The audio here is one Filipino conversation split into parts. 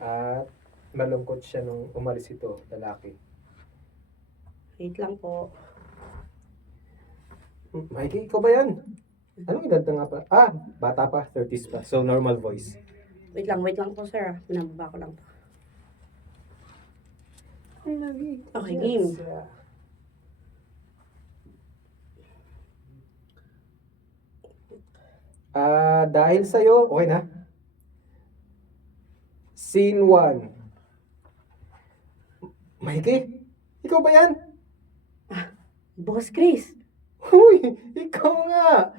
At malungkot siya nung umalis ito, lalaki. Wait lang po. Mikey, ikaw ba yan? Anong edad na nga pa? Bata pa, 30s pa. So, normal voice. Wait lang po sir. Pinababa ko lang to. Okay, game. Dahil sa'yo, okay na? Scene 1. Mikey, ikaw ba yan? Boss Chris. Uy, ikaw nga.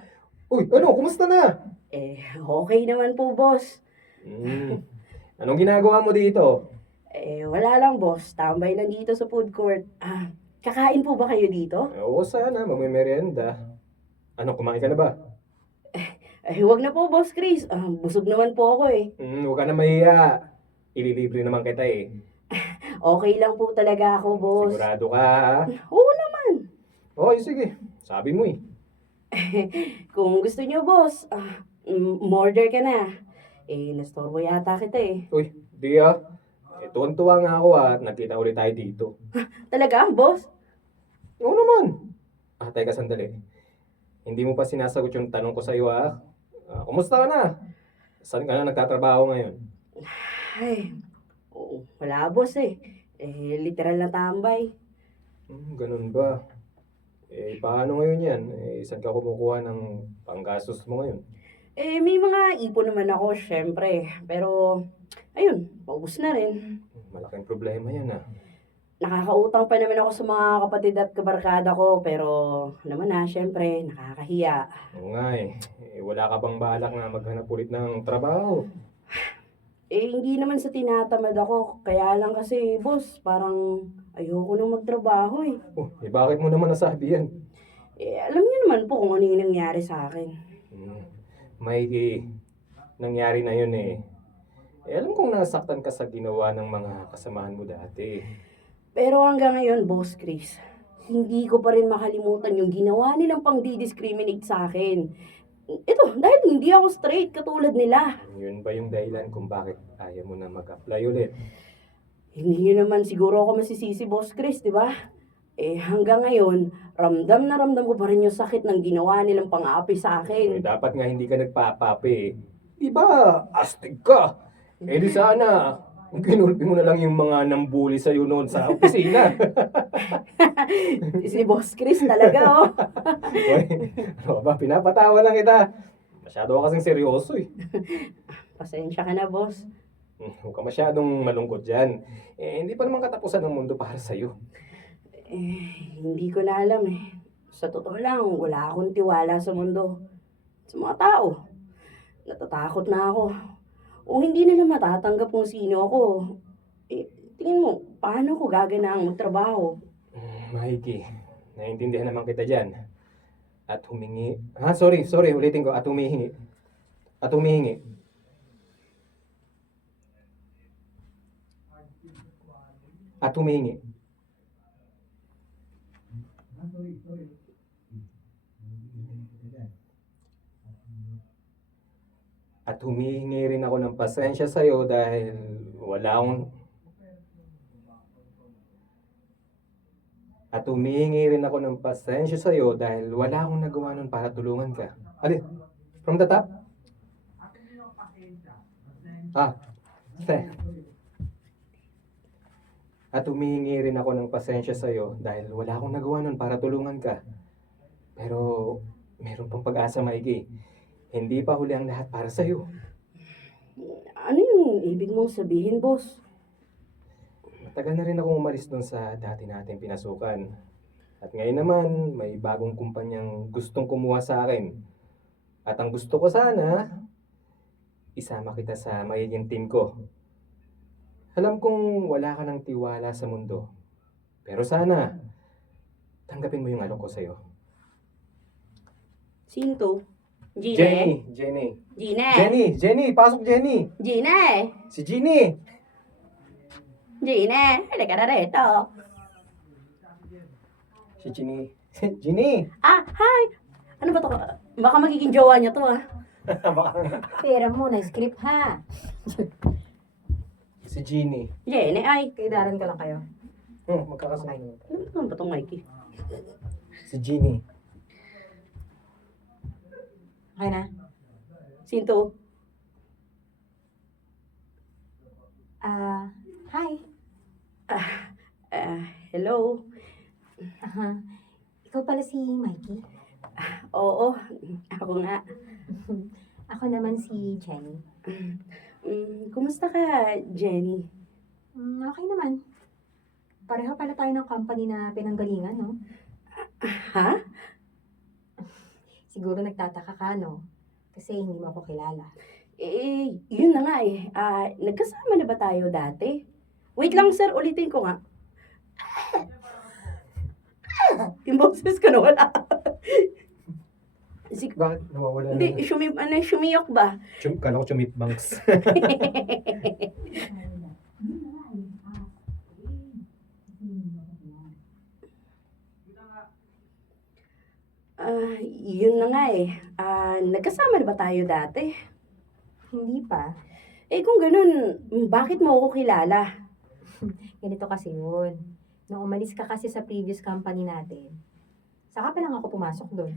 Uy, kumusta na? Okay naman po boss. Anong ginagawa mo dito? Wala lang boss. Tambay lang dito sa food court. Kakain po ba kayo dito? Oo, sana. Magme-merienda. Kumain ka na ba? Huwag na po boss Chris. Busog naman po ako eh. Huwag ka na mahiya. Ililibre naman kita eh. Okay lang po talaga ako boss. Sigurado ka ha? Oo naman. Okay, sige. Sabi mo eh. Kung gusto nyo boss, order ka na. Nastorbo yata kita eh. Uy, di ah. Tuwan-tuwa nga ako at nagkita ulit tayo dito. Talaga boss? Oo naman. Teka sandali. Hindi mo pa sinasagot yung tanong ko sa'yo ah. Kumusta ka na? Saan ka na nagtatrabaho ngayon? Ay, wala boss eh. Literal na tambay. Ganun ba? Paano ngayon yan? Saan ka kumukuha ng panggastos mo ngayon? May mga ipon naman ako, syempre. Pero, ayun, paubos na rin. Malaking problema yan ah. Nakakautang pa naman ako sa mga kapatid at kabarkada ko. Pero, naman syempre, nakakahiya. Oo nga wala ka bang balak na maghanap ulit ng trabaho? Hindi naman sa tinatamad ako. Kaya lang kasi, boss, parang ayoko nang magtrabaho eh. Bakit mo naman nasabi yan? Alam niyo naman po kung ano yung nangyari sa akin. Mikey, nangyari na yun eh. Alam kong nasaktan ka sa ginawa ng mga kasamahan mo dati. Pero hanggang ngayon, Boss Chris, hindi ko pa rin makalimutan yung ginawa nilang pang-discriminate sa akin. Ito, dahil hindi ako straight katulad nila. Yun ba yung dahilan kung bakit ayaw mo na mag-apply ulit? Hindi nyo naman siguro ako masisisi, Boss Chris, di ba? Hanggang ngayon, ramdam na ramdam ko pa rin yung sakit ng ginawa nilang pang-aapi sa akin. Dapat nga hindi ka nagpapapi eh. Di ba, astig ka? Di sana, kinulpi mo na lang yung mga nambuli sa'yo noon sa opisina. Si Boss Chris talaga, oh. Ano ba, pinapatawa lang kita. Masyado ka kasing seryoso eh. Pasensya ka na, boss. Huwag ka masyadong malungkot dyan. Hindi pa naman katapusan ng mundo para sa'yo. Hindi ko na alam eh. Sa totoo lang, wala akong tiwala sa mundo. Sa mga tao. Natatakot na ako. Kung hindi nila matatanggap kung sino ako, tingin mo, paano ko gaganaang magtrabaho? Mikey, naiintindihan naman kita dyan. At humingi. Sorry, ulitin ko. At humihingi. At humihingi. At humihingi. At humihingi rin ako ng pasensya sa'yo dahil wala akong... At humihingi rin ako ng pasensya sa'yo dahil wala akong nagawa nun para tulungan ka. Alin? From the top? Stay. At humihingi rin ako ng pasensya sa'yo dahil wala akong nagawa nun para tulungan ka. Pero meron pang pag-asa, Mikey. Hindi pa huli ang lahat para sa'yo. Ano yung ibig mong sabihin, boss? Matagal na rin akong umalis doon sa dati nating pinasukan. At ngayon naman, may bagong kumpanyang gustong kumuha sa akin. At ang gusto ko sana, isama kita sa magiging team ko. Alam kong wala ka ng tiwala sa mundo. Pero sana, tanggapin mo yung alok ko sa'yo. Sino to? Gine? Jenny! Pasok Jenny! Gine! Si Jenny! Gine! Halika na rito. Si Jenny. Jenny! Hi! Ano ba to? Baka magiging jowa niya to, Baka nga. Pera mo na, script ha. Si Si Jeannie. Jenny, ay. Kay Darren ka lang kayo. Magkakasama naman. Ano naman ba itong Mikey? Si Jeannie. Okay na? Sinto? Hi. Hello? Aha. Ikaw pala si Mikey. Oo, ako nga. Ako naman si Jenny. Kumusta ka, Jenny? Okay naman. Pareho pala tayo ng company na pinanggalingan, no? Ha? Siguro nagtataka ka, no? Kasi hindi mo ako kilala. Yun na nga eh. Nagkasama na ba tayo dati? Wait lang sir, ulitin ko nga. Yung boses ko nawala. Bakit? Nawawala Hindi, shumiyok ba? Kala ko chumipbangs. Yun na nga eh. Nagkasama na ba tayo dati? Hindi pa. Kung ganun, bakit mo ako kilala? Ganito kasi yun. Nung umalis ka kasi sa previous company natin, saka pa lang ako pumasok doon.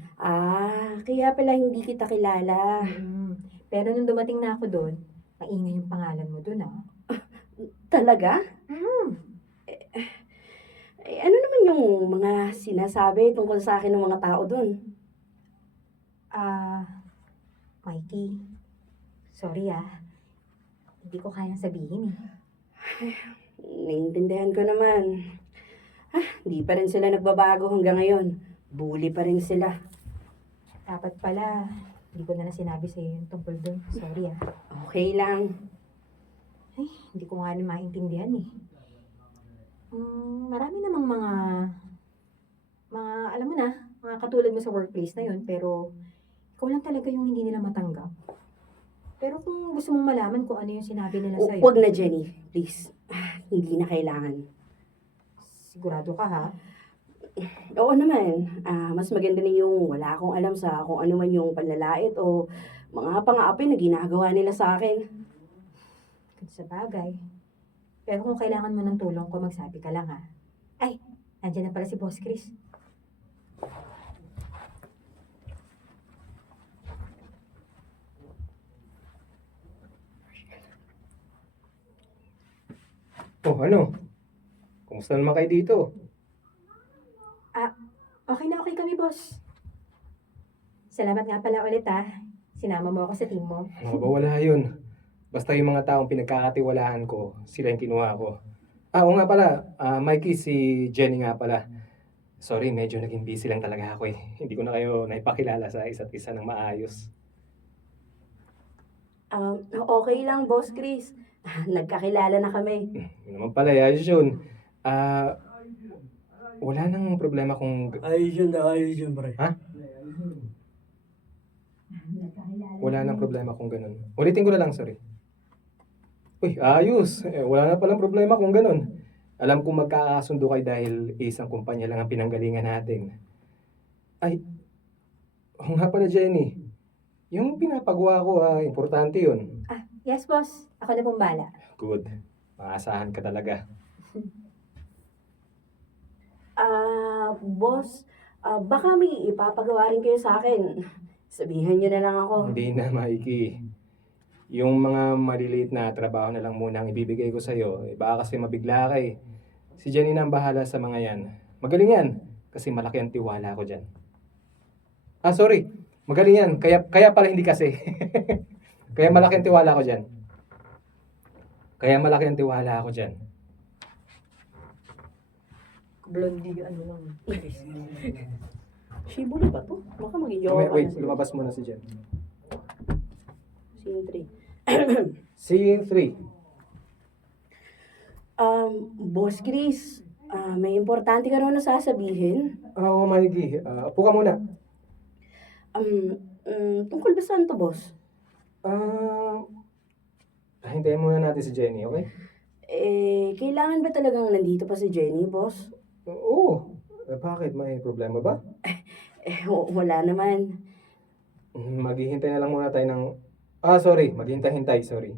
Kaya pala hindi kita kilala. Pero nung dumating na ako doon, maingay yung pangalan mo doon, ah. Talaga? Ano naman yung mga sinasabi tungkol sa akin ng mga tao doon? Mikey, sorry hindi ko kayang sabihin eh. Naiintindihan ko naman. Di pa rin sila nagbabago hanggang ngayon. Bully pa rin sila. Dapat pala, hindi ko na sinabi sa iyo yung tungkol doon. Sorry Okay lang. Hindi ko nga rin maintindihan eh. Marami namang mga, alam mo na, mga katulad mo sa workplace na yun, pero ikaw lang talaga yung hindi nila matanggap. Pero kung gusto mong malaman kung ano yung sinabi nila sa'yo. Huwag na, Jenny. Please. Hindi na kailangan. Sigurado ka ha? Oo naman. Mas maganda na yung wala akong alam sa kung ano man yung panlalait o mga pang-aapi na ginagawa nila sa akin. Sa bagay. Pero kung kailangan mo ng tulong ko, magsabi ka lang ha. Ay, nandiyan na pala si Boss Chris. Ano? Kumusta naman kayo dito? Okay na okay kami, boss. Salamat nga pala ulit Sinama mo ako sa team mo. Wala yun. Basta yung mga taong pinagkakatiwalaan ko, sila yung kinuha ko. Oo nga pala, Mikey, si Jenny nga pala. Sorry, medyo naging busy lang talaga ako eh. Hindi ko na kayo naipakilala sa isa't isa ng maayos. Okay lang, Boss Chris. Nagkakilala na kami. Yun naman pala, ayos yun. Wala nang problema kung... Ayos yun, pre. Ha? Wala nang problema kung ganun. Ulitin ko na lang, sorry. Uy, ayos. Wala na palang problema kung ganun. Alam kong magkakasundo kayo dahil isang kumpanya lang ang pinanggalingan natin. Ay, nga pala Jenny. Yung pinapagawa ko, importante yun. Yes, boss. Ako na pong bala. Good. Maasahan ka talaga. Boss, baka may ipapagawa rin kayo sa akin. Sabihan niyo na lang ako. Hindi na, Mikey. Yung mga maliliit na trabaho na lang muna ang ibibigay ko sa'yo. Baka kasi mabigla ka eh. Si Jenny na ang bahala sa mga yan. Magaling yan. Kasi malaki ang tiwala ko dyan. Sorry. Magaling yan. Kaya pala hindi kasi. Kaya malaki ang tiwala ko dyan. Blondie, ano lang. Shibuli ba to? Baka mag-iyoka na Wait, sila. lumabas muna si Jen. Scene 3. Scene 3. Boss Chris, may importante ka raw na sasabihin. Oo, Mikey. Upo ka muna. Tungkol ba saan to, boss? Hintayin muna natin si Jenny, okay? Kailangan ba talagang nandito pa si Jenny, boss? Oo. Bakit? May problema ba? Wala naman. Maghihintay na lang muna tayo ng... sorry. Maghintay-hintay, sorry.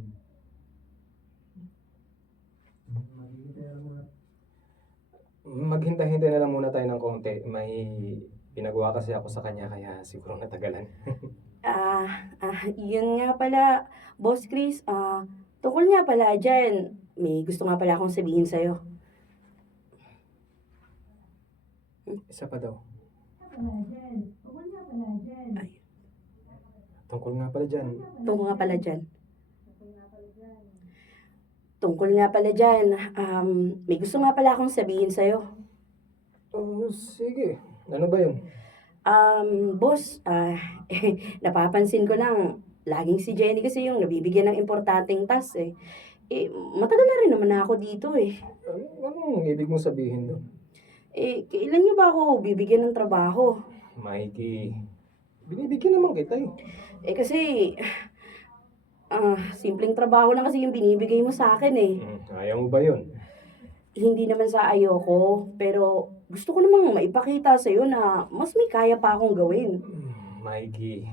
Maghintay-hintay na lang muna tayo ng konti. May pinagawa kasi ako sa kanya kaya siguro natagalan. Yun nga pala, Boss Chris, tungkol nga pala dyan, may gusto nga pala akong sabihin sa'yo. Isa pa daw. Ay, Tungkol nga pala dyan. tungkol nga pala dyan. Tungkol nga pala dyan, may gusto nga pala akong sabihin sa'yo. Oh, sige. Ano ba yun? Boss, napapansin ko lang, laging si Jenny kasi yung nabibigyan ng importanteng task eh. Matagal na rin naman ako dito eh. Anong ibig mong sabihin doon? Kailan niyo ba ako bibigyan ng trabaho? Mikey, binibigyan naman kita eh. Kasi, simpleng trabaho lang kasi yung binibigay mo sa akin eh. Ayaw mo ba yun? Hindi naman sa ayoko, pero gusto ko namang maipakita sa'yo na mas may kaya pa akong gawin. Mikey,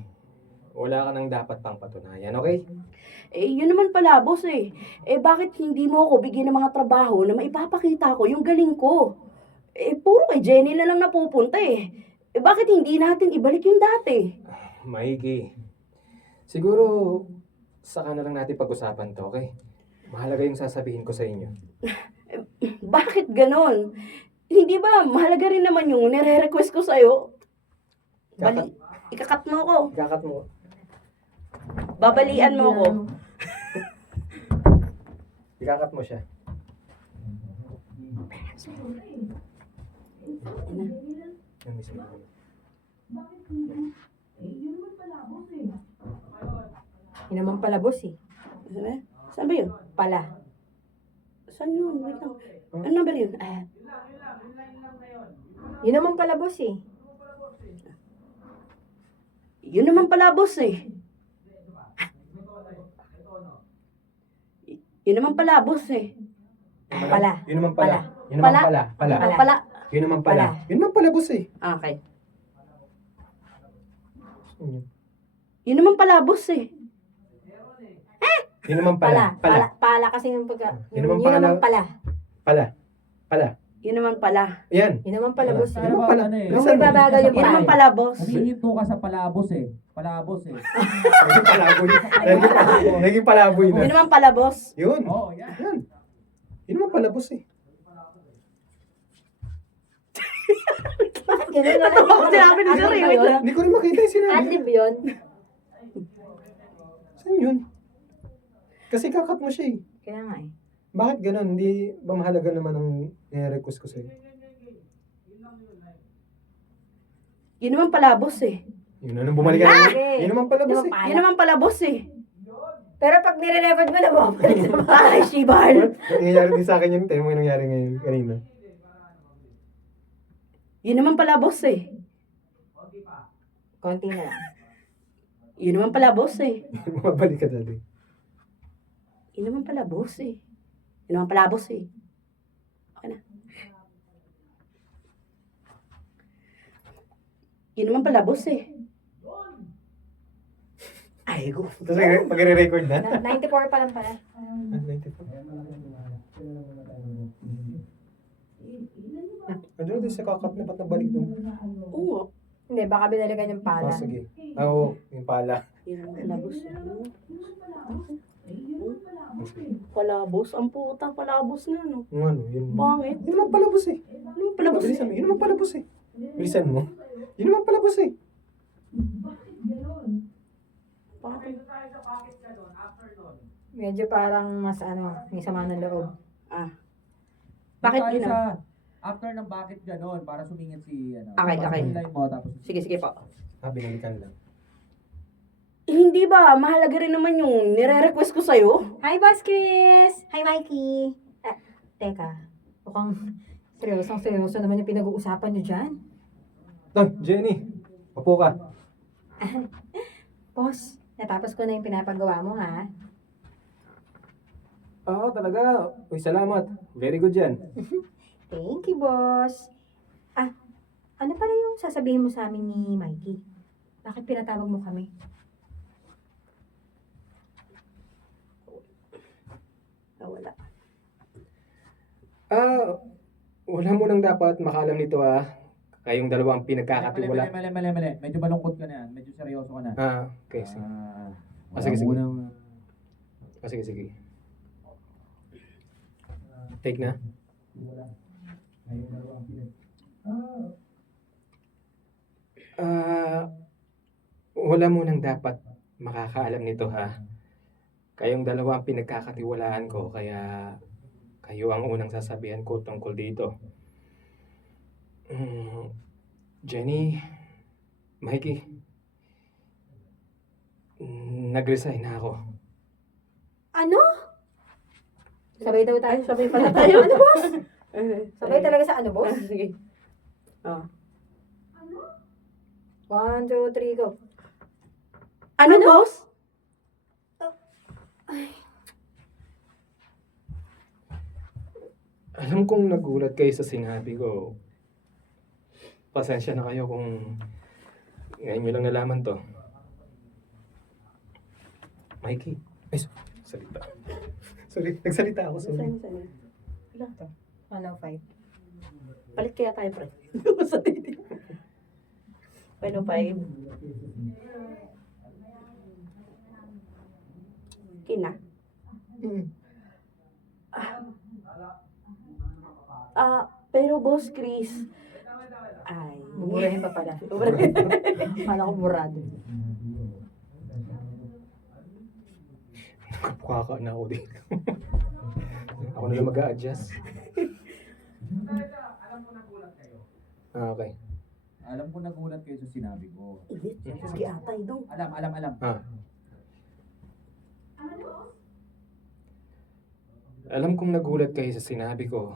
wala ka nang dapat pang patunayan, okay? Yun naman pala, boss eh. Bakit hindi mo ako bigyan ng mga trabaho na maipapakita ko yung galing ko? Puro kay Jenny na lang napupunta eh. Bakit hindi natin ibalik yung dati? Mikey, siguro saka na lang natin pag-usapan to, okay? Mahalaga yung sasabihin ko sa inyo. Bakit ganon? Hindi ba mahalaga rin naman yung nire-request ko sa'yo? Ikakat mo ako. Ikakat mo. Babalian mo ako. Ikakat mo siya. Yung mismo. Yun naman pala, boss eh. Saan ba yun? Pala. Saan yun? Wait lang. Ano number yun? Yun naman pala, boss eh. Yun naman pala, boss eh. Yun naman pala, boss eh. Pala. Yun naman pala. Yun naman Pala. pala. Pala. Ano pala? Yun naman pala. Pala. Yun naman pala, boss eh. Okay. Yun naman pala, boss eh. Yun naman pala. Pala kasi yung pagka... Yun naman Yun naman pala. Pala. Pala. Yun naman pala. Yan. Yun naman pala, boss. Yun naman pala. Yung Bilisan mo. ibabagal yung Yun naman pala. pala, boss. Humihinto ka sa palabos eh. Palabos eh. Naging palaboy. Naging palaboy na. Yun naman pala, boss. Yun. Oo, yan. Yan. Yun naman pala, boss eh. Bakit ganun na Ano ba sinabi ni Sir? Wait lang. Hindi ko rin makita yung sinabi. Adlib yun. Saan yun? Kasi kakat mo siya eh. Kaya nga eh. Bakit ganun? Hindi ba mahalaga naman ang nire-request ko sa'yo? Yun naman pala, boss eh. Yun na nang bumalik ka naman. Hindi. Yun naman pala, boss eh. Yun naman pala, boss eh. Pero pag nire-record mo na mo, Ay, Shibar. Nangyayari din sa akin yun. Tayo mo yung nangyari ngayon kanina. Yun naman pala, boss eh. konti na lang. Yun naman pala, boss eh. Mabalik ka dati. Yun naman pala, boss eh. Yun naman pala, boss eh. Okay na. Yun naman pala, boss eh. Ay, go. Tapos pag-re-record na? 94 pa lang pala. 94. Ano na din sa kakat na ba't nabalik doon? Oo. Hindi, baka binalikan yung pala. Sige. Oo, yung pala. Yun naman pala, boss. Palabos? Ang puta, palabos na, no? Yung ano, yun. Pangit. Yun naman pala, boss eh. Yun naman pala, boss. Bilisan mo. Yun naman pala, boss eh. Bilisan mo. Yun naman pala, boss eh. Pangit. Medyo parang mas may sama ng loob. Bakit Tayo yun? sa after ng bakit ganon para sumingit si ano. Okay, okay. Line mo tapos Sige, sige po. Binalikan lang. Hindi ba? Mahalaga rin naman yung nire-request ko sa'yo. Hi, Boss Chris! Hi, Mikey! Teka. Mukhang seryoso naman yung pinag-uusapan nyo dyan. Ay, Jenny. Upo ka. Boss, natapos ko na yung pinapagawa mo, ha? Oo, talaga. Uy, salamat. Very good yan. Thank you, boss. Ano pala yung sasabihin mo sa amin ni Mikey? Bakit pinatawag mo kami? Wala. Wala mo nang dapat makaalam nito Kayong dalawang pinagkakatiwala. Mali. Medyo malungkot ka na yan. Medyo seryoso ka na. Okay, sige. Wala Sige. munang- Sige. Take na. Wala mo nang dapat makakaalam nito Kayong dalawa ang pinagkakatiwalaan ko, kaya kayo ang unang sasabihan ko tungkol dito. Jenny, Mikey, nag-resign na ako. Ano? Sabay daw tayo. Ay, sabay pala tayo. Ano, boss? Sabay Ay. talaga sa ano, boss? Sige. Oh. 1, 2, 3, go. Ano, boss? Alam kong nagulat kayo sa sinabi ko. Pasensya na kayo kung ngayon nyo lang nalaman to. Mikey. Ay, salita. Sorry, nagsalita ako. Sorry. Saan? Ilan to? 105. Palit kaya tayo, pre. Sa titi. 105. Kina. Pero boss Chris. Ay. Buburahin pa pala. Kala ko burado. Kapukaka na ako dito. Ako na lang mag-a-adjust. Okay. Alam ko nagulat kayo sa sinabi ko. Hindi, sige atay dong. Alam. Alam kong nagulat kayo sa sinabi ko.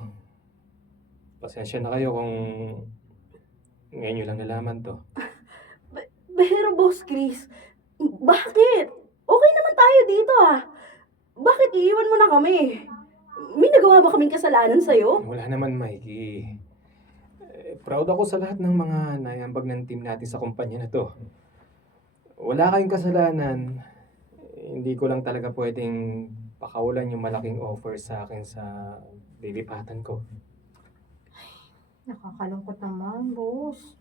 Pasensya na kayo kung ngayon nyo lang nalaman to. Pero boss Chris, bakit? Okay naman tayo dito Bakit iiwan mo na kami? May nagawa ba kaming kasalanan sa'yo? Wala naman, Mikey. Proud ako sa lahat ng mga naiambag ng team natin sa kumpanya na to. Wala kayong kasalanan. Hindi ko lang talaga pwedeng pakawalan yung malaking offer sa akin sa lilipatan ko. Nakakalungkot naman, boss.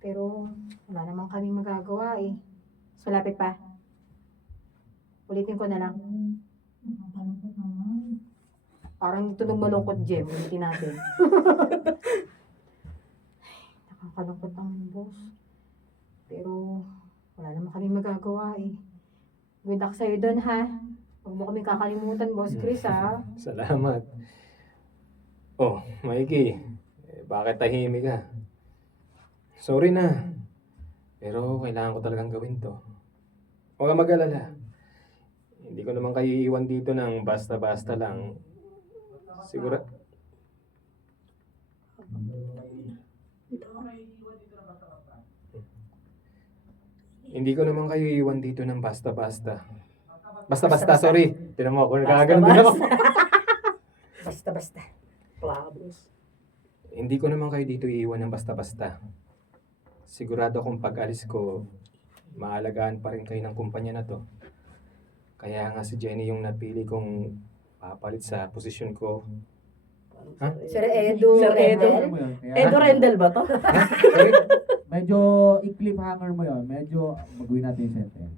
Pero wala naman kaming magagawa eh. So, lapit pa. Ulitin ko na lang. Parang tunog malungkot, Jem. Ulitin natin. Nakakalungkot naman, boss. Pero wala naman kaming magagawa eh. Good luck sa'yo doon, ha? Huwag mo kami kakalimutan, boss Chris, ha? Salamat. Oh, Mikey. Bakit tahimik ka? Sorry na. Pero kailangan ko talagang gawin to. Huwag kang mag-alala. Hindi ko naman kayo iiwan dito ng basta-basta lang. Siguro... Hindi ko naman kayo iiwan dito ng basta-basta. Basta-basta, sorry. Tinan mo ako, nakakaganon din ako. Basta-basta. Pablos. Hindi ko naman kayo dito iiwan ng basta-basta. Sigurado kung pag-alis ko, maalagaan pa rin kayo ng kumpanya na to. Kaya nga si Jenny yung napili kong papalit sa posisyon ko. Sir Edu. Sir Edu. Rendel. Mo yun, kaya Edo Rendel ba to? Sorry. medyo i-cliffhanger mo yun. Medyo magawin natin yung sentence.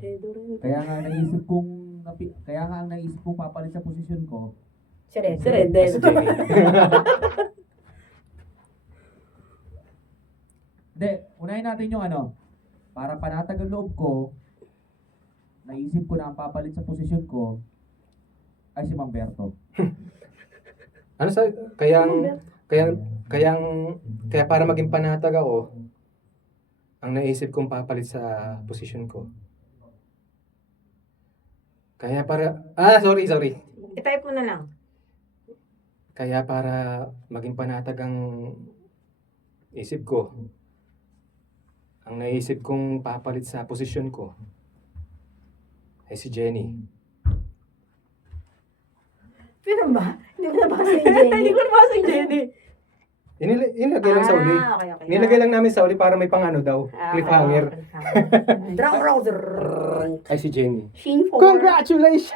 Edo Rendel. Kaya nga ang naisip kong papalit sa posisyon ko. Sir Edu. Si Rendel. Si Jenny. Hindi, unahin natin yung para panatag ang loob ko, naisip ko na ang papalit sa posisyon ko ay si Mang Berto. Ano sa kaya para maging panatag ako, ang naisip kong papalit sa posisyon ko. Kaya para sorry. I-type mo na lang. Kaya para maging panatag ang isip ko, ang naisip kong papalit sa posisyon ko ay si Jenny. Pero ba? Hindi ko nabasa yung Jenny. Hindi ko nabasa yung Jenny. Inilagay lang sa uli. Okay. Nilagay lang namin sa uli para may pang daw. Cliffhanger. Drum rouser. Ay si Jenny. Sheen 4. Congratulations!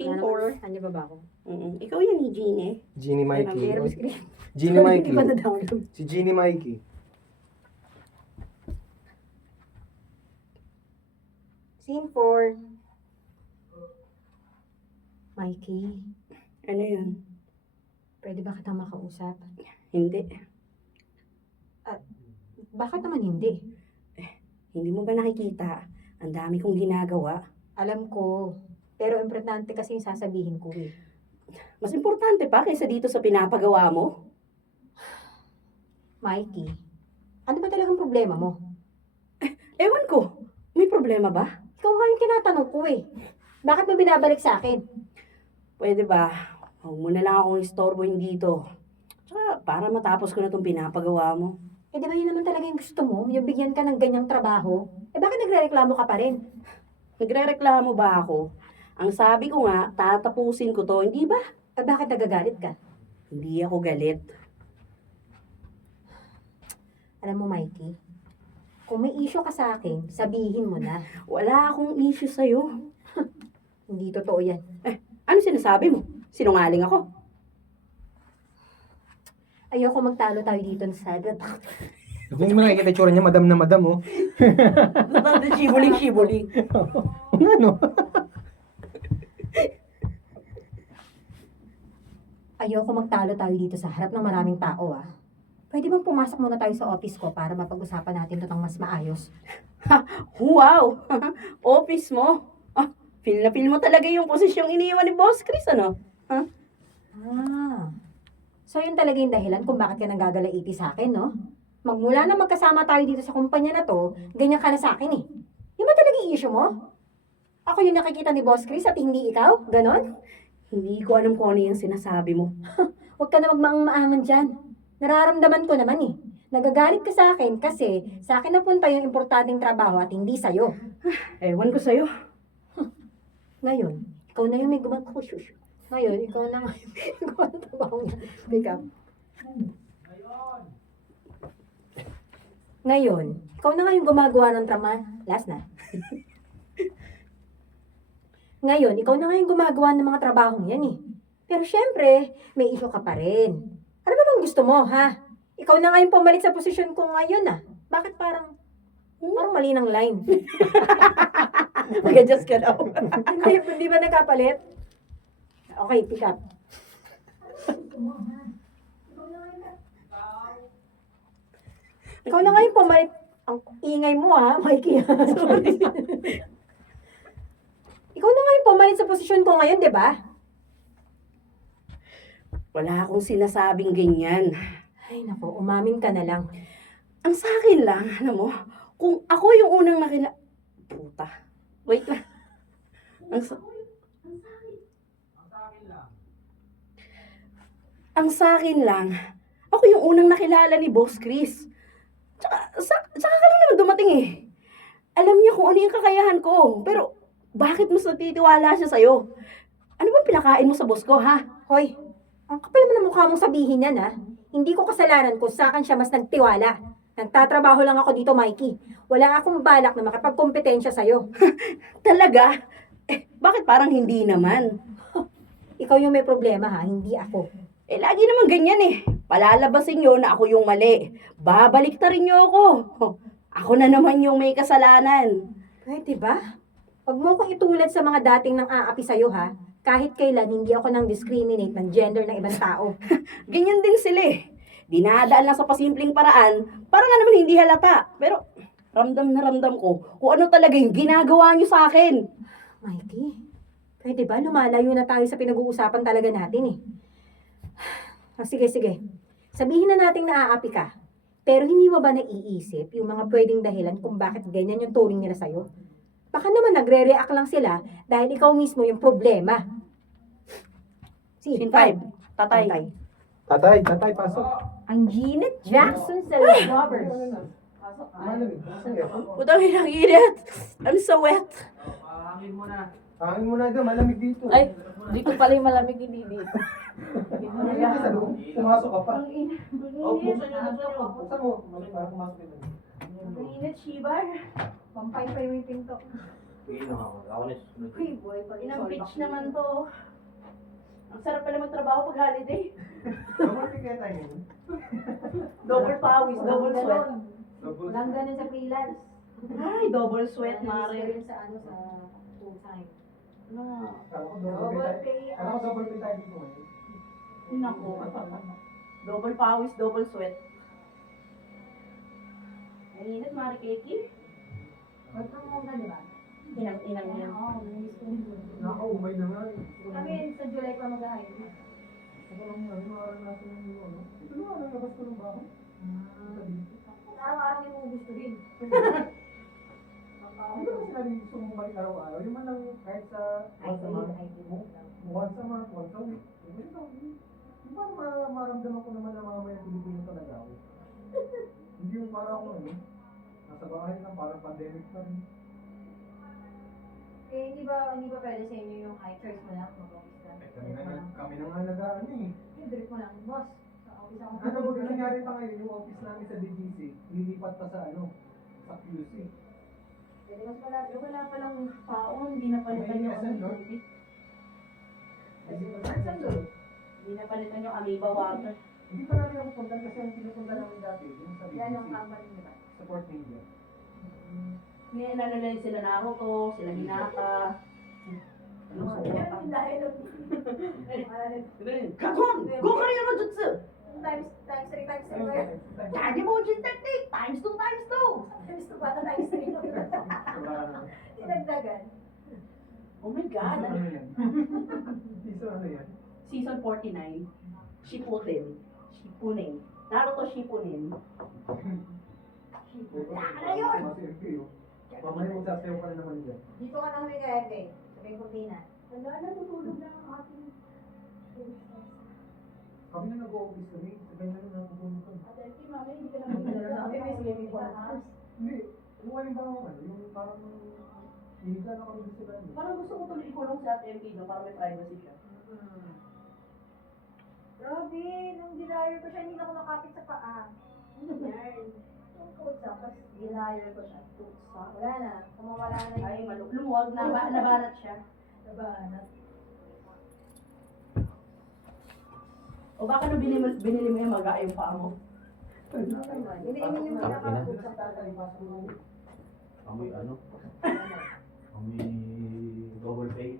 Scene Wala naman. 4. Andiyan ba ba ako? Ikaw yan, Jeannie. Jeannie Mikey. Pero Oy, screen. Jeannie Mikey. Hindi ko na-download. Si Jeannie Mikey. Scene 4. Mikey, Ano yun? pwede ba kita makausap? Hindi. Bakit naman hindi? Hindi mo ba nakikita? Ang dami kong ginagawa. Alam ko. Pero importante kasi yung sasabihin ko eh. Mas importante pa kaysa dito sa pinapagawa mo. Mikey, ano ba talagang problema mo? Ewan ko. May problema ba? Ikaw nga yung tinatanong ko eh. Bakit mo binabalik sa akin? Pwede ba? Huwag mo na lang akong istorbohin dito. Tsaka para matapos ko na itong pinapagawa mo. Eh di ba yun naman talaga yung gusto mo? Yung bigyan ka ng ganyang trabaho? Eh bakit nagre-reklamo ka pa rin? Nagre-reklamo ba ako? Ang sabi ko nga, tatapusin ko to, hindi ba? Eh bakit nagagalit ka? Hindi ako galit. Alam mo Mikey, kung may issue ka sa akin, sabihin mo na. Wala akong issue sa'yo. Hindi totoo yan. Ano sinasabi mo? Sinungaling ako? Ayoko magtalo tayo dito sa Hindi mo nakikita yung tsura niya, madam na madam, oh. Shibuling. Ano? Ayoko magtalo tayo dito sa harap ng maraming tao ah. Pwede bang pumasok muna tayo sa office ko para mapag-usapan natin ito ng mas maayos? Wow! Office mo? Feel na feel mo talaga yung posisyong iniwan ni Boss Chris, ano? Ah. So yun talaga yung dahilan kung bakit ka nanggagalaiti sa akin, no? Magmula na magkasama tayo dito sa kumpanya na to, ganyan ka na sa akin eh. Yun ba talaga yung issue mo? Ako yung nakikita ni Boss Chris at hindi ikaw? Ganon? Hindi ko alam kung ano yung sinasabi mo. Huwag ka na magmaang-maaman dyan. Nararamdaman ko naman eh. Nagagalit ka sa akin kasi sa akin napunta yung importanteng trabaho at hindi sa'yo. Ewan ko sa'yo. Ngayon, ikaw na yung may gumawa. Ngayon, ikaw na nga yung may gumawa ng trabaho niya. Pick up. Ngayon, ikaw na nga yung gumagawa ng trama. Last na. Ngayon, ikaw na nga yung gumagawa ng mga trabahong yan eh. Pero syempre, may issue ka pa rin. Ano ba bang gusto mo, ha? Ikaw na nga yung pumalit sa posisyon ko ngayon ah. Bakit parang mali ng line? Mag-adjust ka daw. Hindi ba nagkapalit? Okay, pick up. Ikaw na nga yung pumalit. Ang ingay mo ha, Mikey. Ikaw na nga yung pumalit sa posisyon ko ngayon, di ba? Wala akong sinasabing ganyan. Ay nako, umamin ka na lang. Ang sa akin lang, alam mo, kung ako yung unang Puta. Wait lang. Ang sa akin lang, ako yung unang nakilala ni Boss Chris. Tsaka ka lang naman dumating eh. Alam niya kung ano yung kakayahan ko. Pero, bakit mas nagtitiwala siya sa'yo? Ano bang pinakain mo sa boss ko, ha? Hoy, ang kapal naman ng mukha mong sabihin yan ha. Hindi ko kasalanan kung sa akin siya mas nagtiwala. Nagtatrabaho lang ako dito, Mikey. Wala akong balak na makapagkompetensya sa'yo. Talaga? Bakit parang hindi naman? Ikaw yung may problema ha, hindi ako. Lagi naman ganyan eh. Palalabasin nyo na ako yung mali. Babalik ta rin nyo ako. Ako na naman yung may kasalanan. Pwede ba? Huwag mo akong itulad sa mga dating nang aapi sa'yo ha. Kahit kailan hindi ako nang discriminate ng gender ng ibang tao. Ganyan din sila eh. Dinadaan lang sa pasimpleng paraan, para nga naman hindi halata. Pero ramdam na ramdam ko kung ano talaga yung ginagawa nyo sa akin. Mikey, pwede ba lumalayo na tayo sa pinag-uusapan talaga natin eh. Sige. Sabihin na nating naaapi ka. Pero hindi mo ba naiisip yung mga pwedeng dahilan kung bakit ganyan yung turing nila sa'yo? Baka naman nagre-react lang sila dahil ikaw mismo yung problema. Scene 5. Tatay. Tatay, pasok. Ang Jeanette Jackson sa Robbers. Putang inang init. I'm so wet. Hangin mo na. Hangin mo na doon, malamig dito. Ay, dito pala yung malamig, hindi dito. Pumasok ka pa. Oh, buksan nyo. Buksan mo. Para pumasok ka. Ang init, Shibar. Pampay pa yung pinto. Uy, boy, pag Inang beach naman to. Ang sarap pala magtrabaho pag holiday. Double pawis, double sweat. Walang ganun sa freelance. Ay, double sweat, Mare. Experience sa ano, sa full time. Ano? Double pay. Nako. Double pawis, double sweat. Ay, init, Mare Keki. Work from home na, di ba? Inang yan. Oo, namiss ko rin. Nakaumay na nga eh. Kami sa July pa mag-hire. Ako lang nga, maranasan yung ano. Ito na, nalabas ko ng bahay. Araw-araw may mong gusto din. Hindi ko sinabi gusto mong balik araw-araw. Yung man lang kahit sa once a month. Once a month, once a week. Yung parang maramdaman ko naman na mamaya Pilipino talaga ako. Hindi yung parang ako nasa bahay lang, parang pandemic pa rin. Eh, hindi ba pwede sa inyo yung high choice mo lang, mag-office lang? Kami na nga nag-ano eh. Drip mo lang, boss. Sa office ako. Ano ba nangyari pa ngayon yung office namin sa DGC, lilipat pa sa sa QC. Pwede mas malapit. Wala palang taon, hindi na palitan yung tubig. Hindi na palitan yung Amoeba water. Hindi pa namin ako puntan kasi ang pinupunta namin dati, yung sa Yan yung DGC, company nila. support media. Ninanalay sila Naruto, sila Hinata. Yan, dahil Katon! Go Korean no Jutsu! times 3 times 3 ba yun? Daddy Mojin Technique! Times 2 times 2! Times 2 pa na times 3. Dinagdagan. Oh my God! Ano yan? Season ano yan? Season 49. Shippuden. Shippunen. Naruto Shippunen. Ano yun? Kasi MP oh. Mamaya magsasayaw ka na naman dyan. Dito ka na humiga, Ebe. Sabihin ko, Tina. Wala na, tutulog na ang ating... Kami na nag-o-office kami, sabay na lang nakapulong kami. Ate, mami, hindi ka na magdala. Sabi, may sleeping quarters. Hindi, yung halimbawa yung parang hiniga na kami sa ganun. Parang gusto ko tuloy ikulong sa Ate MP, no? Para may privacy siya. Grabe, nung dinire ko siya, hindi na ako makapit sa paa. Yan. Yung kutsa, tapos dinire ko siya. Kutsa. Wala na. Kumawala na yung... Ay, lumuwag na. Nabanat siya. Nabanat. O baka nung binili mo yung maga yung paa mo. Hindi naman yung nakakutsa. Amoy ano? Amoy double pay.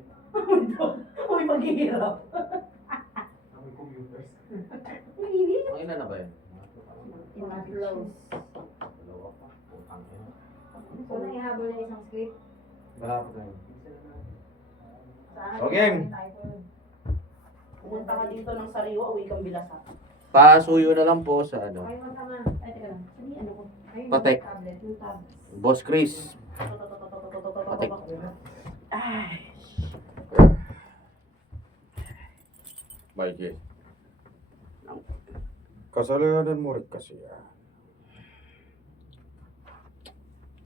Uy, maghihirap. Kami computers. Hindi. Ang ina na ba yan? Close. Dalawa pa. Putang ina. So, naihabol na isang script. Malapit na yun. Sa akin, Okay. title. Pumunta ka dito ng sariwa, uwi kang bilasa. Pasuyo na lang po sa ano. Okay, magkama. Ay, teka lang. Sabi, ano ko? Ayun, Patek. yung tablet. Yung tab. Boss Chris. Patek. Ay. Mikey. Kasalanan mo rin kasi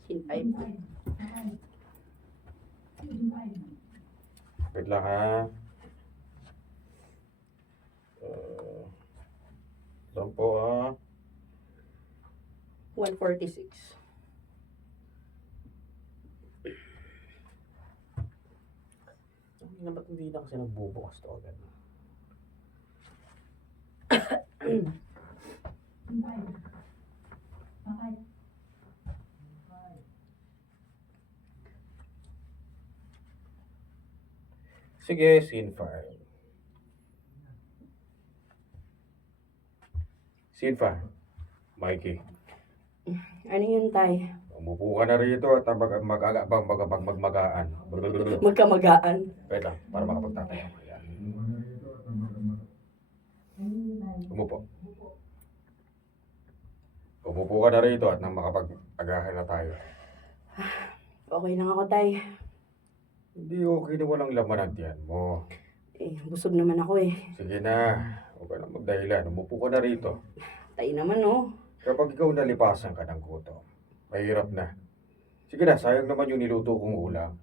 Hintay. Wait lang ha. Lang po ha. 146. Hindi na ba't hindi na kasi nagbubukas to agad? Sige, scene 5. Scene 5. Mikey, Ano yun, Tay? umupo ka na rito at magmagaan. Magkamagaan. Wait lang, para makapagtatayo. Ayan. Umupo. Umupo ka na rito at nang makapag-agahan na tayo. Okay lang ako, Tay. Hindi okay na walang laman ang tiyan mo. Eh, busog naman ako eh. Sige na, huwag ka na magdahilan. Umupo ka na rito. Tay naman, no? Kapag ikaw nalipasan ka ng gutom, mahirap na. Sige na, sayang naman yung niluto kong ulam.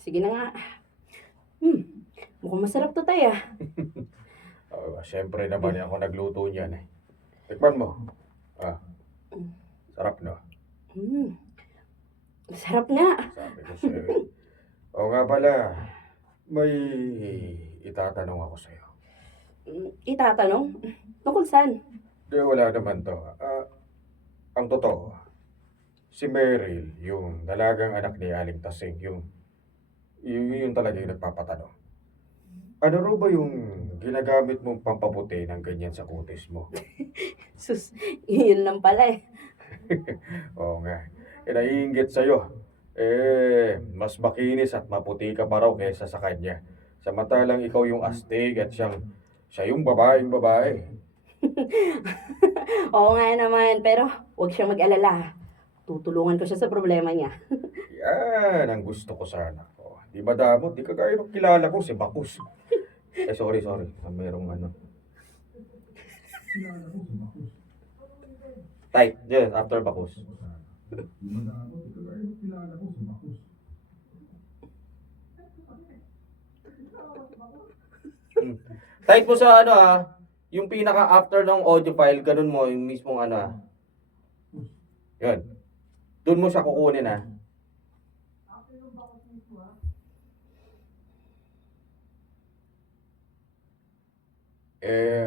Sige na nga. Mukhang masarap to, Tay, ah. Siyempre naman ako nagluto niyan eh. Tikman mo. Sarap no? Sarap nga. Sabi ko sa'yo. Oo nga pala, may itatanong ako sa'yo. Itatanong? Tungkol saan? Di, wala naman to. Ang totoo, si Meryl, yung dalagang anak ni Aling Tasing, yung talaga yung nagpapatanong. Ano raw ba yung ginagamit mong pampaputi ng ganyan sa kutis mo? Sus, yun lang pala eh. Oo nga. Naiinggit sa'yo. Mas makinis at maputi ka pa raw kaysa sa kanya. Samantalang ikaw yung astig at siya yung babaeng babae. Oo nga naman, pero huwag siya mag-alala. Tutulungan ko siya sa problema niya. Yan ang gusto ko sana. Oh, di ba damot? Di ka gaya nung kilala ko, si Bakus. Sorry. Merong ano. Tight, yes, after Bakus. Type mo sa yung pinaka after ng audio file, ganun mo, yung mismong Yun. Doon mo siya kukunin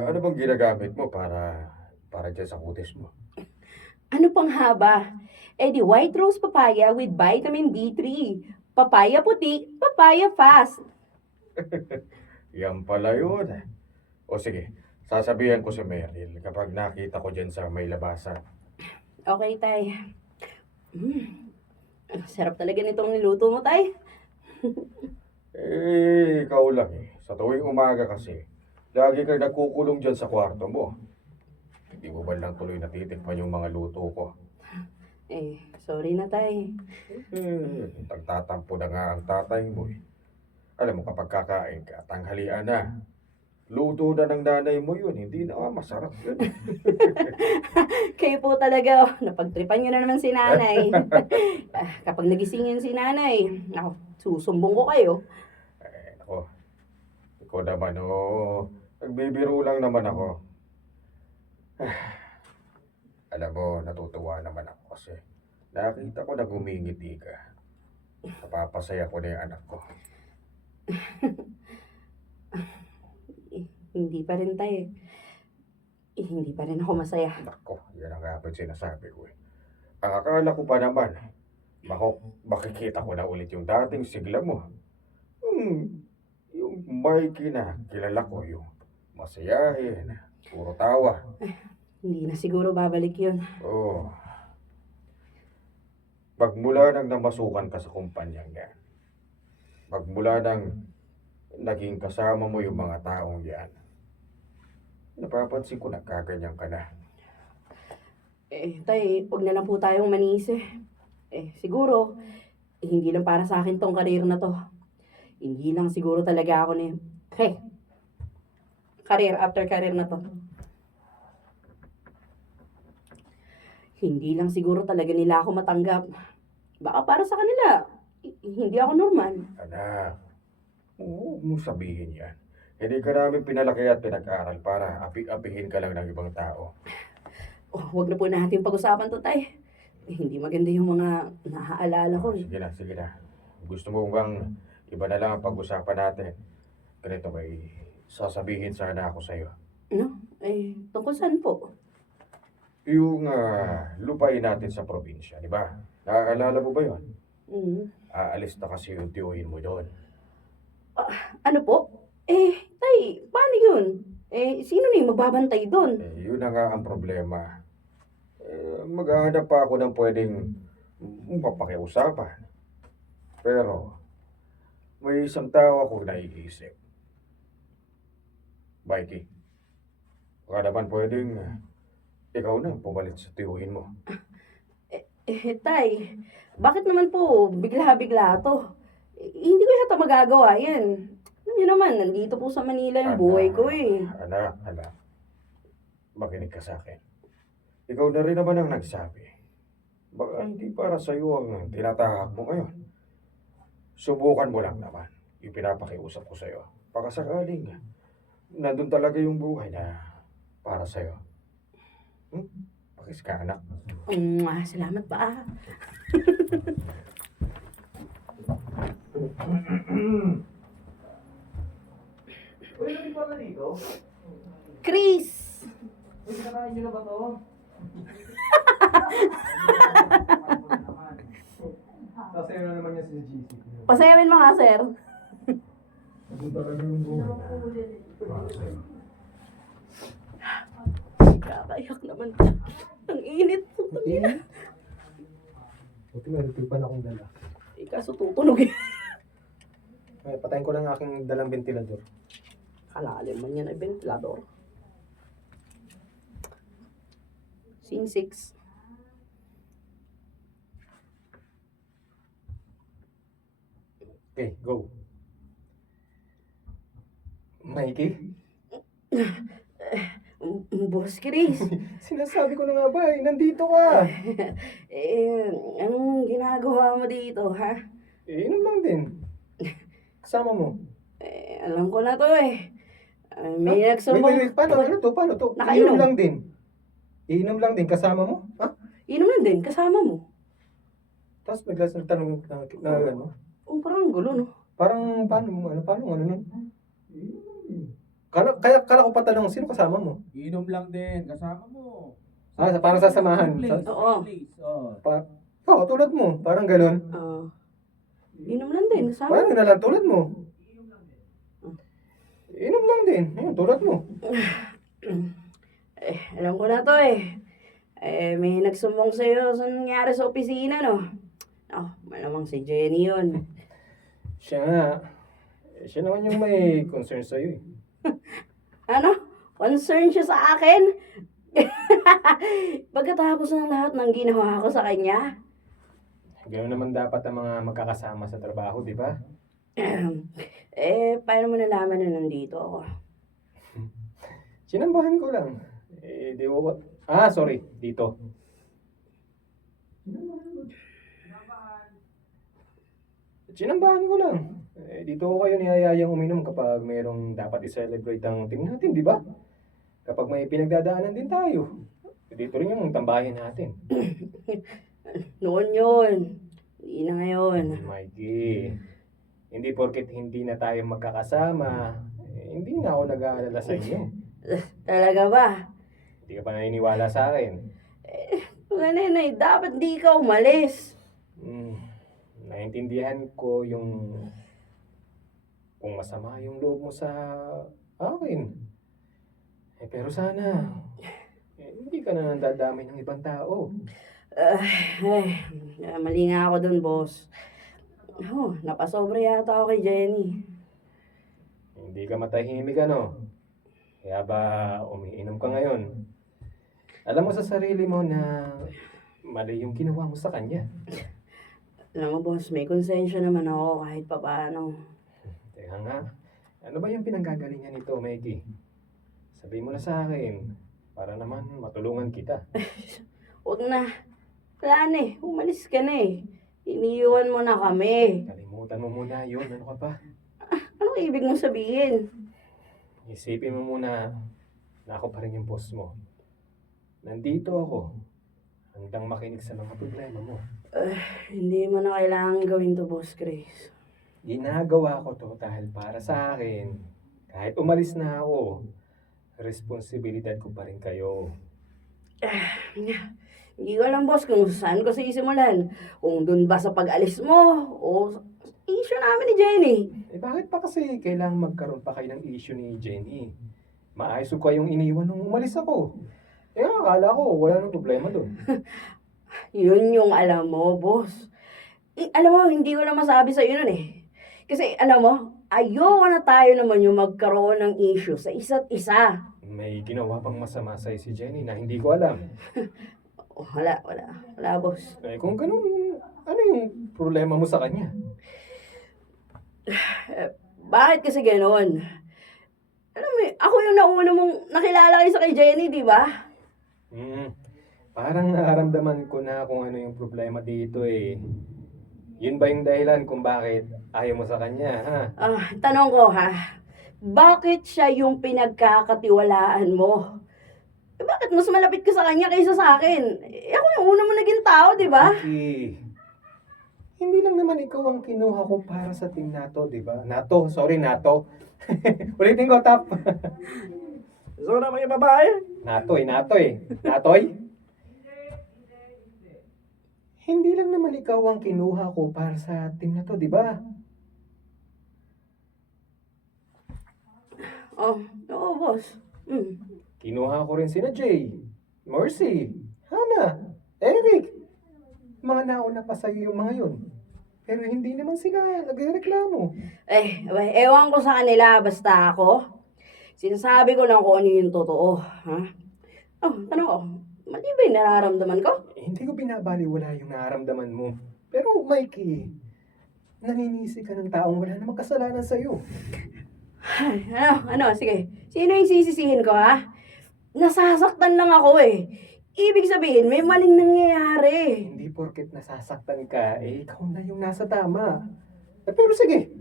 ano bang ginagamit mo para dyan sa kutis mo? Ano pang haba? Eh di white rose papaya with vitamin D3. Papaya puti, papaya fast. Yan pala yun. O sige, sasabihan ko si Meryl kapag nakita ko dyan sa may labasan. Okay, tay. Sarap talaga nitong niluto mo, tay. Ikaw lang eh. Sa tuwing umaga kasi, lagi kang nagkukulong dyan sa kwarto mo. Hindi mo ba lang tuloy natitikman yung mga luto ko? Sorry na, tay. Nagtatampo na nga ang tatay mo eh. Alam mo kapag kakain ka, tanghalian na. Luto na ng nanay mo yun, hindi na masarap yun. Kayo po talaga, napagtripan nyo na naman si nanay. Kapag nagisingin si nanay, ako, susumbong ko kayo. Ako, ikaw naman nagbibiro lang naman ako. Alam mo, natutuwa naman ako kasi nakita ko na gumingiti ka. Napapasaya ko na yung anak ko. Hindi pa rin tayo. Hindi pa rin ako masaya. Nako, yan ang kapit sinasabi ko eh. Ang akala ko pa naman, makikita ko na ulit yung dating sigla mo. Yung Mikey na kilala ko, yung masayahin, puro tawa. Hindi na siguro babalik yun. Oh. Magmula nang namasukan ka sa kumpanyang yan, magmula nang naging kasama mo yung mga taong yan, napapansin ko nagkaganyan ka na. Tay, huwag na lang po tayong manis siguro, hindi lang para sa akin tong karir na to. Hindi lang siguro talaga ako career after career na to. Hindi lang siguro talaga nila ako matanggap. Baka para sa kanila, hindi ako normal. Anak, huwag mo sabihin yan. Hindi ka namin pinalaki at pinag-aral para api-apihin ka lang ng ibang tao. Huwag na po natin pag-usapan to, tay. Hindi maganda yung mga naaalala ko. Sige na. Gusto mo bang iba na lang ang pag-usapan natin? Ganito may sasabihin sana ako sa'yo. No? Tungkol saan po? Yung lupain natin sa probinsya, di ba? Naaalala mo ba yun? Aalis na kasi yung tiyuhin mo doon. Ano po? Tay, paano yun? Sino na yung magbabantay doon? Yun na nga ang problema. Maghahanap pa ako ng pwedeng mapakiusapan. Pero, may isang tao ako naiisip. Mikey, baka naman pwedeng ikaw na pumalit sa tiyuhin mo. Tay, bakit naman po bigla-bigla to? Hindi ko yata magagawa yan. Alam niyo naman, nandito po sa Manila yung buhay ko Anak. Makinig ka sa akin. Ikaw na rin naman ang nagsabi. Baka hindi para sa'yo ang tinatahak mo ngayon. Subukan mo lang naman. Yung pinapakiusap ko sa'yo. Baka sakaling nandun talaga yung buhay na para sa'yo. Pakis ka, anak. Salamat pa. Uy, natin pala dito. Chris! Uy, nakain nyo na ba to? Sasayo na naman niya si GC. Pasayamin mo nga, sir. Kakayak naman. Ang init. Buti meron pa na akong dala. Kaso tutunog eh. Ay, patayin ko lang ang aking dalang ventilador. Kalalim man yan ay ventilador. Scene 6. Okay, go. Mikey? Boss Chris. Sinasabi ko na nga ba eh, nandito ka. Anong ginagawa mo dito, ha? Inom lang din. Kasama mo. Alam ko na to eh. May Wait, nagsumbong. paano? Ano to? Paano to? Nakainom. Inom lang din. Inom lang din, kasama mo? Ha? Inom lang din, kasama mo. Tapos bigla sa tanong na ano? Parang ang gulo, no? Parang, paano nun? Kala ko patanong, sino kasama mo? Inom lang din, kasama mo. Ah, parang sasamahan. Place, Oo. place, oh. Oo, tulad mo. Parang ganun. Inom lang din, kasama Parang mo. na lang, tulad mo. Inom lang din. Ayun, tulad mo. Alam ko na to eh. May nagsumbong sa'yo sa nangyari sa opisina, no? Malamang si Jenny yun. Siya nga. Siya naman yung may concern sa'yo eh. Ano? Concern siya sa akin? Pagkatapos ng lahat ng ginawa ko sa kanya? Ganoon naman dapat ang mga magkakasama sa trabaho, di ba? Paano mo nalaman na nandito ako? Sinambahan ko lang. Sorry. Dito. Sinambahan ko lang. Dito ko kayo niyayayang uminom kapag mayroong dapat i-celebrate ang team natin, di ba? Kapag may pinagdadaanan din tayo. Dito rin yung tambahin natin. Noon yun. Hindi na ngayon. Mikey, hindi porket hindi na tayo magkakasama, hindi na ako nag-aalala sa inyo. Talaga ba? Hindi ka pa naniniwala sa akin. Ganun eh. Dapat di ka umalis. Naintindihan ko yung kung masama yung loob mo sa akin. Pero sana, hindi ka na nandadamay ng ibang tao. Mali nga ako dun, boss. Napasobra yata ako kay Jenny. Hindi ka matahimik ano? Kaya ba umiinom ka ngayon? Alam mo sa sarili mo na mali yung ginawa mo sa kanya. Alam mo, boss, may konsensya naman ako kahit papaano. Teka nga, ano ba yung pinanggagalingan nito, Mikey? Sabihin mo na sa akin, para naman matulungan kita. Huwag na. Wala na eh. Umalis ka na eh. Iniiwan mo na kami. Kalimutan mo muna yun, ano ka ba? Anong ibig mong sabihin? Isipin mo muna na ako pa rin yung boss mo. Nandito ako, handang makinig sa mga problema mo. Hindi mo na kailangan gawin to, Boss Chris. Ginagawa ko to dahil para sa akin, kahit umalis na ako, responsibilidad ko pa rin kayo. Hindi ko alam, boss, kung saan ko sisimulan. Kung dun ba sa pag-alis mo o sa issue namin ni Jenny. Bakit pa kasi kailangang magkaroon pa kayo ng issue ni Jenny? Maayos ko kayong iniwan nung umalis ako. Akala ko wala nang problema doon. Yun yung alam mo, boss. Alam mo, hindi ko na masabi sa'yo nun eh. Kasi alam mo, ayoko na tayo naman yung magkaroon ng issue sa isa't isa. May ginawa pang masama sa'yo si Jenny na hindi ko alam. Wala, boss. Kung ganun, ano yung problema mo sa kanya? Bakit kasi gano'n? Alam mo, ako yung nauna mong nakilala kayo sa kay Jenny, di ba? Parang nararamdaman ko na kung ano yung problema dito eh. Yun ba yung dahilan kung bakit ayaw mo sa kanya, ha? Tanong ko ha, bakit siya yung pinagkakatiwalaan mo? Bakit mas malapit ka sa kanya kaysa sa akin? Ako yung una mo naging tao, di ba? Vicky, Hindi lang naman ikaw ang kinuha ko para sa team NATO, di ba? NATO, sorry, NATO. Ulitin ko, Tap. So naman yung babae. NATO eh. Natoy? Hindi lang naman ikaw ang kinuha ko para sa team na to, di ba? Oh, oo, boss. Kinuha ko rin sina Jay, Mercy, Hannah, Eric. Mga nauna pa sa'yo yung mga yun. Pero hindi naman sila nagreklamo. Ewan ko sa kanila, basta ako. Sinasabi ko lang kung ano yung totoo, ha? Oh, tanong ko, mali ba yung nararamdaman ko? Hindi ko binabaliwala yung nararamdaman mo. Pero Mikey, naninisi ka ng taong wala namang kasalanan sa'yo. Ay, sige. Sino yung sisisihin ko, ha? Nasasaktan lang ako eh. Ibig sabihin, may maling nangyayari. Hindi porket nasasaktan ka, ikaw na yung nasa tama. Pero sige,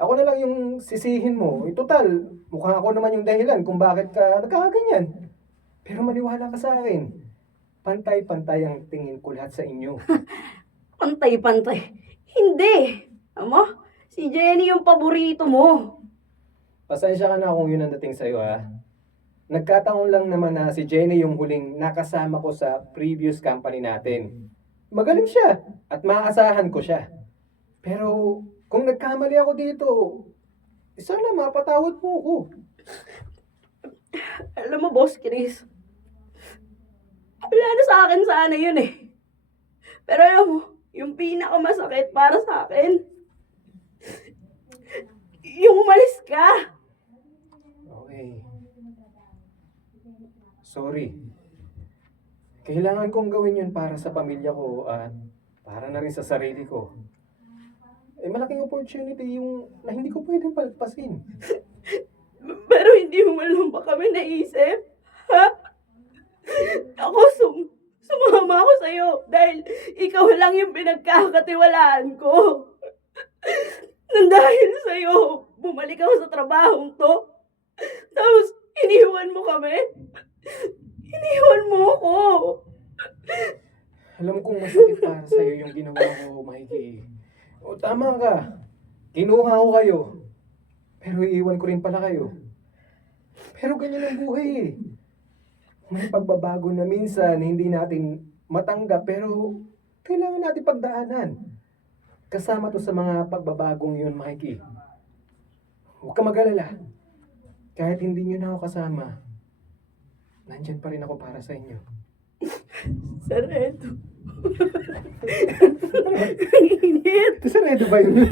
ako na lang yung sisihin mo. Total, mukhang ako naman yung dahilan kung bakit ka nagkakaganyan. Pero maniwala ka sa akin. Pantay-pantay ang tingin ko lahat sa inyo. Pantay-pantay. Hindi. Amo, si Jenny yung paborito mo. Pasensya ka na kung yun ang dating sa'yo, ha? Nagkataon lang naman na si Jenny yung huling nakasama ko sa previous company natin. Magaling siya at maaasahan ko siya. Pero kung nagkamali ako dito, sana mapatawad mo ako. Alam mo, Boss Chris, wala na sa akin sana yun eh. Pero alam mo, yung pinakamasakit para sa akin, yung umalis ka. Okay. Sorry. Kailangan kong gawin yun para sa pamilya ko at para na rin sa sarili ko. Malaking opportunity yung na hindi ko pwedeng palpasin. Pero hindi mo man lang ba kami naisip? Ha? Ako sumama ako sa'yo dahil ikaw lang yung pinagkakatiwalaan ko. Nang dahil sa'yo, bumalik ako sa trabahong to. Tapos, iniwan mo kami. Iniwan mo ako. Alam kong masakit para sa'yo yung ginawa ko, Mikey. O tama ka. Kinuha ko kayo. Pero iiwan ko rin pala kayo. Pero ganyan ang buhay eh. May pagbabago na minsan hindi natin matanggap pero kailangan natin pagdaanan. Kasama to sa mga pagbabagong yun, Mikey. Huwag ka mag-alala. Kahit hindi nyo na ako kasama, nandyan pa rin ako para sa inyo. Sareto. Ang init. Sarado ba yun?